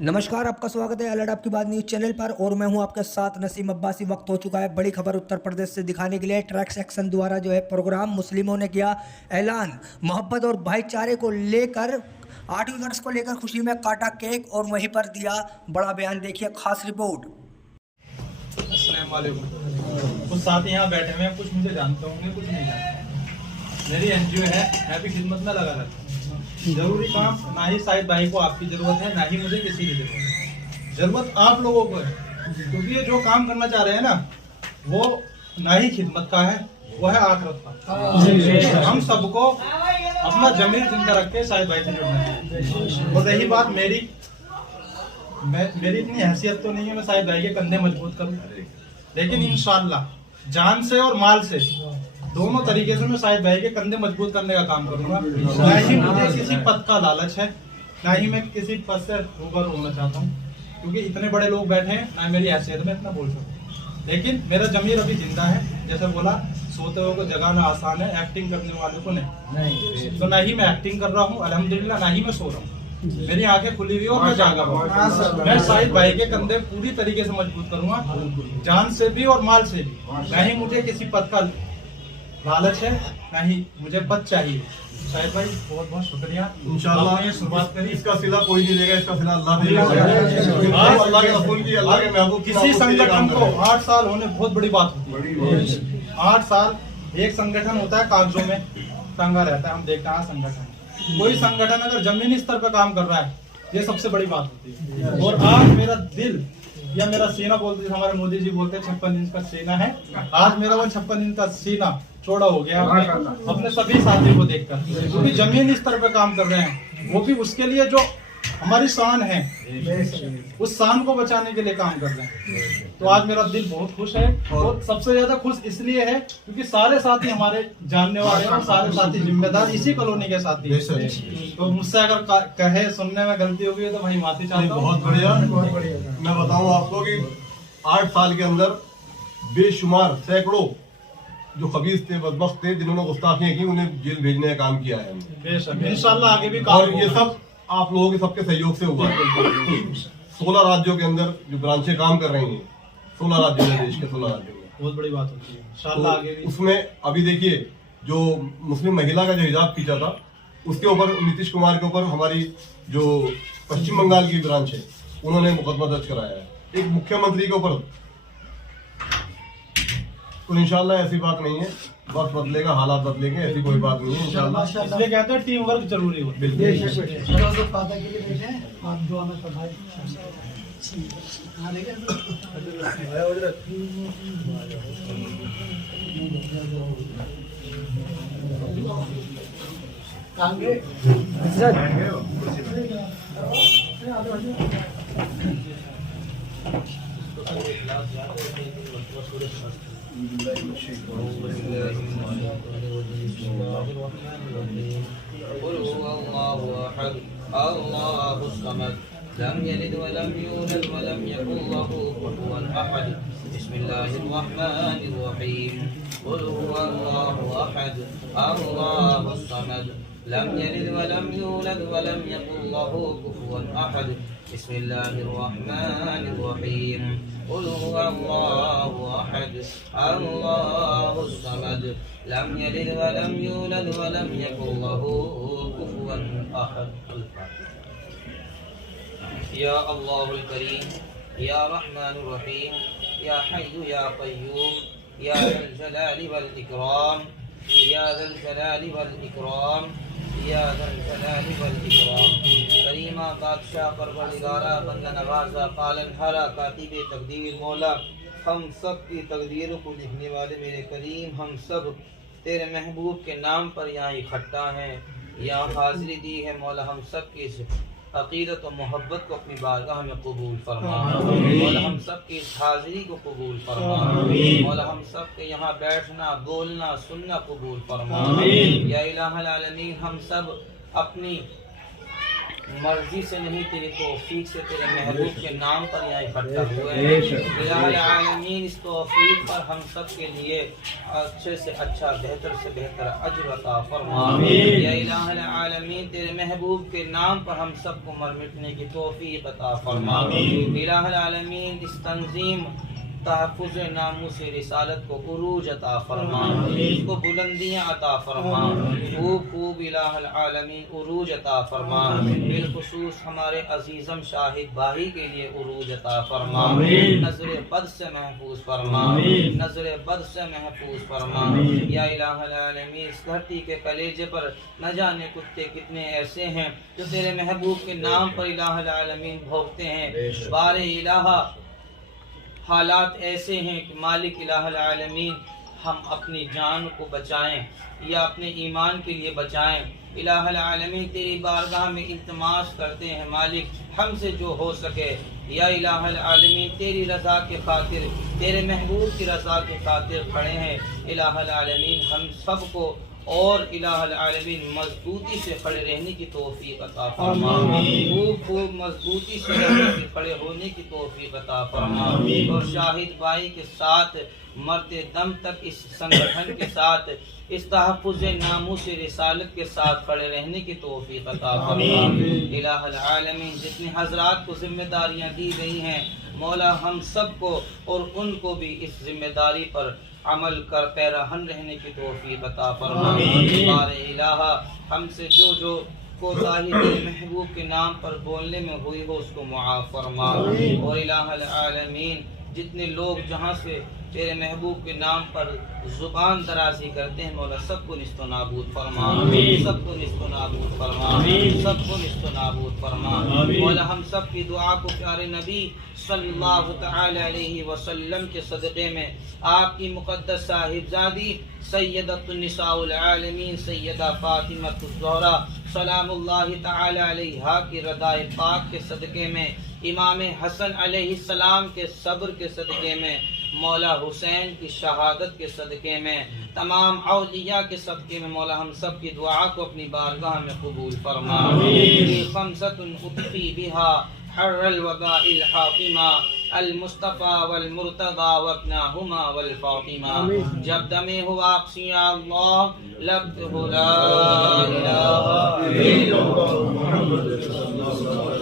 नमस्कार, आपका स्वागत है अलर्ट आपकी बात न्यूज़ चैनल पर और मैं हूं आपके साथ नसीम अब्बासी। वक्त हो चुका है बड़ी खबर उत्तर प्रदेश से दिखाने के लिए। ट्रैक सेक्शन द्वारा जो है प्रोग्राम, मुस्लिमों ने किया ऐलान। मोहब्बत और भाईचारे को लेकर 8वीं वर्ष को लेकर खुशी में काटा केक और वहीं पर दिया बड़ा बयान। देखिए खास रिपोर्ट। अस्सलाम वालेकुम। कुछ साथी यहाँ बैठे हुए हैं, कुछ मुझे जानते होंगे, कुछ नहीं जानते। मेरी एनजीओ है, मैं भी खिदमत में लगा रहता हूँ। जरूरी काम ना ही शायद भाई को आपकी जरूरत है, ना ही मुझे किसी की जरूरत है। जरूरत आप लोगों को है, क्योंकि ये जो काम करना चाह रहे हैं ना, वो ना ही खिदमत का है, वो है आखिरत का। हम सबको अपना जमीर जिंदा रख के शायद भाई से जुड़ना चाहिए। और रही बात मेरी इतनी हैसियत तो नहीं है मैं शायद भाई के कंधे मजबूत करूं, लेकिन इंशाअल्लाह जान से और माल से दोनों तरीके से मैं शायद भाई के कंधे मजबूत करने का काम करूंगा। ना ही मुझे किसी पद का लालच है, ना ही मैं किसी पद से रूबरू होना चाहता हूँ, क्योंकि इतने बड़े लोग बैठे हैं, ना मेरी हैसियत में इतना बोल सकूं। लेकिन मेरा जमीर अभी जिंदा है। जैसे बोला, सोते हुए को जगाना आसान है, एक्टिंग करने वाले को नहीं। तो ना ही मैं एक्टिंग कर रहा हूँ अल्हम्दुलिल्लाह, ना ही मैं सो रहा हूँ। मेरी आंखें खुली हुई और मैं जागा हूँ। मैं शाहिद भाई के कंधे पूरी तरीके से मजबूत करूंगा, जान से भी और माल से भी। ना ही मुझे किसी पद का लालच है, ना ही मुझे पद चाहिए। शाहिद भाई बहुत बहुत शुक्रिया। इंशाअल्लाह ये शुरुआत करी। इसका सिला कोई नहीं देगा, इसका सिला अल्लाह देगा। अल्लाह के रसूल की, अल्लाह के महबूब की किसी संगठन को 8 साल होने बहुत बड़ी बात होती है। 8 साल एक संगठन होता है, कागजों में टंगा रहता है, हम देखते हैं संगठन। कोई संगठन अगर जमीनी स्तर पर काम कर रहा है, ये सबसे बड़ी बात होती है। और आज मेरा दिल या मेरा सीना, बोलते हमारे मोदी जी बोलते हैं 56 इंच का सीना है, आज मेरा वो 56 इंच का सीना चौड़ा हो गया अपने सभी साथियों को देखकर, क्योंकि जमीनी स्तर पर काम कर रहे हैं, वो भी उसके लिए जो हमारी शान है, उस शान को बचाने के लिए काम कर रहे हैं। तो आज मेरा दिल बहुत खुश है, और सबसे ज्यादा खुश इसलिए है क्योंकि सारे साथी हमारे जानने वाले हैं और सारे साथी जिम्मेदार इसी कॉलोनी के साथी हैं। तो मुझसे अगर कहे सुनने में गलती होगी है तो भाई माफी चाहता हूं। बहुत बढ़िया। मैं बताऊं आपको कि 8 साल के अंदर बेशुमार सैकड़ों जो खबीस थे, बदबख्त थे, जिन्होंने गुस्ताखियां की, उन्हें जेल भेजने का काम किया है। बेशक इंशाल्लाह आगे भी और ये सब आप लोगों के सबके सहयोग से हुआ है। 16 राज्यों के अंदर जो ब्रांचें काम कर रही हैं, 16 राज्यों में, देश के 16 राज्यों में, बहुत बड़ी बात होती है। इंशाल्लाह आगे भी उसमें अभी देखिए, जो मुस्लिम महिला का जो हिजाब खींचा था, उसके ऊपर नीतीश कुमार के ऊपर हमारी जो पश्चिम बंगाल की ब्रांच है, उन्होंने मुकदमा दर्ज कराया है एक मुख्यमंत्री के ऊपर। तो इंशाल्लाह ऐसी बात नहीं है, वक्त बदलेगा, हालात बदलेंगे, ऐसी कोई बात नहीं है इंशाल्लाह। इसलिए कहते हैं टीम वर्क जरूरी होती है। الله الصمد لم يلد ولم يولد ولم يكن له كفوا أحد بسم الله الرحمن الرحيم قل هو الله أحد الله الصمد لم يلد ولم يولد ولم يكن له كفوا أحد بسم الله الرحمن الرحيم قل هو الله أحد الله الصمد لم يلد ولم يولد ولم يكن له كفوا أحد يا الله الكريم يا رحمن الرحيم يا حي يا قيوم يا ذا الجلال والإكرام يا ذا الجلال والإكرام या ज़ल जलाली वल इकराम। करीमा बादशाह परवरदिगारा बंदा नवाजा पालनहारा कातिबे तकदीर मौला, हम सब की तकदीरों को लिखने वाले मेरे करीम, हम सब तेरे महबूब के नाम पर यहाँ इकट्ठा हैं, यहाँ हाजिरी दी है मौला। हम सब की इस अक़ीदत और मोहब्बत को अपनी बारगाह में कबूल फरमा मौला। हम सब की इस हाजिरी को कबूल फरमा मौला। हम सब के यहाँ बैठना, बोलना, सुनना कबूल फरमा या इलाहुल आलमीन। हम सब अपनी مرضی سے نہیں تیری توفیق سے تیرے محبوب کے نام پر یہاں اکٹھا ہوئے ہیں۔ الہ العالمین اس توفیق پر ہم سب کے لیے اچھے سے اچھا بہتر سے بہتر اجر عطا فرما۔ یا الہ العالمین تیرے محبوب کے نام پر ہم سب کو مر مٹنے کی توفیق عطا فرما۔ الہ العالمین اس تنظیم تحفظ ناموس رسالت کو عروج عطا فرما، اس کو بلندیاں عطا فرما، خوب خوب الہ العالمین عروج عطا فرما، بالخصوص ہمارے عزیزم شاہد بھائی کے لیے عروج عطا فرما، نظر بد سے محفوظ فرما، نظر بد سے محفوظ فرما۔ یا الہ العالمین اس دھرتی کے کلیجے پر نہ جانے کتے کتنے ایسے ہیں جو تیرے محبوب کے نام پر الہ العالمین بھوکتے ہیں، بار الہ حالات ایسے ہیں کہ مالک الہ العالمین ہم اپنی جان کو بچائیں یا اپنے ایمان کے لیے بچائیں۔ الہ العالمین تیری بارگاہ میں التماس کرتے ہیں مالک ہم سے جو ہو سکے، یا الہ العالمین تیری رضا کے خاطر تیرے محبوب کی رضا کے خاطر کھڑے ہیں۔ الہ العالمین ہم سب کو اور الہ العالمین مضبوطی سے کھڑے رہنے کی توفیق عطا فرما، خوب خوب مضبوطی سے کھڑے ہونے کی توفیق عطا فرما، اور شاہد بھائی کے ساتھ مرتے دم تک اس سنگٹھن کے ساتھ اس تحفظ ناموس رسالت کے ساتھ کھڑے رہنے کی توفیق عطا فرما۔ الہ العالمین جتنے حضرات کو ذمہ داریاں دی گئی ہیں مولا ہم سب کو اور ان کو بھی اس ذمہ داری پر عمل کر پیراہن رہنے کی توفیق عطا فرما۔ بار الہ ہم سے جو کوتاہی تیرے محبوب کے نام پر بولنے میں ہوئی ہو اس کو معاف فرما، اور الہ العالمین جتنے لوگ جہاں سے تیرے محبوب کے نام پر زبان درازی کرتے ہیں مولا سب کو نست و نابود فرما، سب کو نست و نابود فرما، سب کو نست و نابود فرما۔ مولا ہم سب کی دعا کو پیارے نبی صلی اللہ تعالی علیہ وسلم کے صدقے میں آپ کی مقدس صاحبزادی سیدۃ النساء العالمین سیدہ فاطمہ الزہرا سلام اللہ تعالی علیہا کی ردائے پاک کے صدقے میں، امام حسن علیہ السلام کے صبر کے صدقے میں، مولا حسین کی شہادت کے صدقے میں، تمام اولیاء کے صدقے میں مولا ہم سب کی دعا کو اپنی بارگاہ میں قبول فرما۔ خمسۃ اطفی بہا حر الوباء الحاطمہ المصطفیٰ والمرتضیٰ وابناہما والفاطمہ۔ جب دمے ہو واپسی یا اللہ لبت ہو لا الہ الا اللہ۔